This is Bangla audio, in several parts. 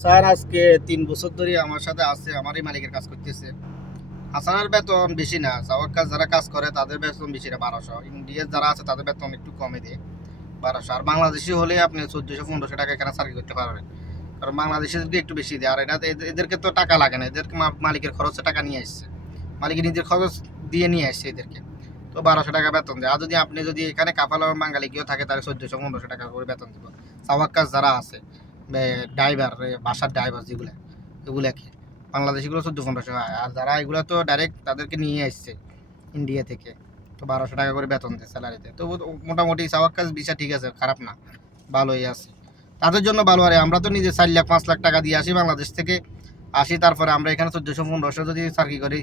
স্যার আজকে ৩ বছর ধরে আমার সাথে আছে, আমারই মালিকের কাজ করতেছে। হাসানের বেতন বেশি না, সাওয়াক্কাস যারা কাজ করে তাদের বেতন বেশি না, ১২০০। ইন্ডিয়ার যারা আছে তাদের বেতন একটু কমে দিয়ে ১২০০। আর বাংলাদেশি হলে আপনি ১৪০০-১৫০০ টাকা এখানে চাকরি করতে পারবেন, কারণ বাংলাদেশিদেরকে একটু বেশি দেয়। আর এটা এদেরকে তো টাকা লাগে না, এদেরকে মালিকের খরচে টাকা নিয়ে আসছে, মালিকের নিজের খরচ দিয়ে নিয়ে আসছে এদেরকে। তো ১২০০ টাকা বেতন দেয়। আর যদি আপনি যদি এখানে কাফালা বাঙালি কেউ থাকে তাহলে ১৪০০-১৫০০ টাকা করে বেতন দেবো। সাওয়াক্কাস যারা আছে, ড্রাইভার, বাসার ড্রাইভার যেগুলো, এগুলাকে বাংলাদেশিগুলো ১৪-১৫০০ হয়। আর যারা এগুলো তো ডাইরেক্ট তাদেরকে নিয়ে আসছে ইন্ডিয়া থেকে, তো ১২০০ টাকা করে বেতন দেয় স্যালারিতে। তো মোটামুটি সাওয়াক্কাস ভিসা ঠিক আছে, খারাপ না, ভালোই আছে তাদের জন্য ভালো। আরে আমরা তো নিজে ৪ লাখ ৫ লাখ টাকা দিয়ে আসি বাংলাদেশ থেকে, আসি তারপরে আমরা এখানে ১৪০০-১৫০০ যদি চাকরি করি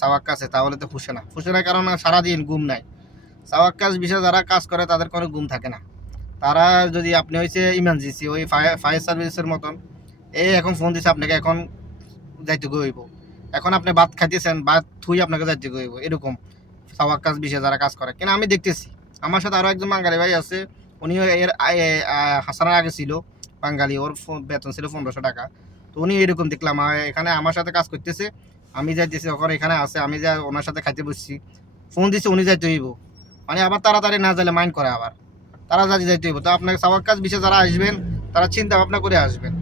সাওয়াক্কাসে, তাহলে তো ফুসে না, কারণ সারাদিন ঘুম নাই। সাওয়াক্কাস ভিসা যারা কাজ করে তাদের কোনো ঘুম থাকে না। তারা যদি আপনি হয়েছে ইমার্জেন্সি ওই ফায়ার সার্ভিসের মতন, এই এখন ফোন দিছে আপনাকে, এখন যাইতে হইব, এখন আপনি ভাত খাইতেছেন, ভাত থুই আপনাকে যাইতে হইব, এরকম সাওয়াক্কাস বিষয়ে যারা কাজ করে। কেন আমি দেখতেছি, আমার সাথে আরও একজন বাঙালি ভাই আছে, উনিও এর হাসানার আগে ছিল বাঙালি, ওর বেতন ছিল ১৫০০ টাকা। তো উনি এরকম দেখলাম এখানে আমার সাথে কাজ করতেছে, আমি যাইতেছি, ওখানে এখানে আছে, আমি যা ওনার সাথে খাইতে বসছি, ফোন দিচ্ছে উনি যাইতে হইব, মানে আবার তাড়াতাড়ি না যাইলে মাইন্ড করে, আবার তারা যাইতে হইব। তো আপনাকে সাওয়াক্কাস বিষয়ে যারা আসবেন তারা চিন্তা ভাবনা করে আসবেন।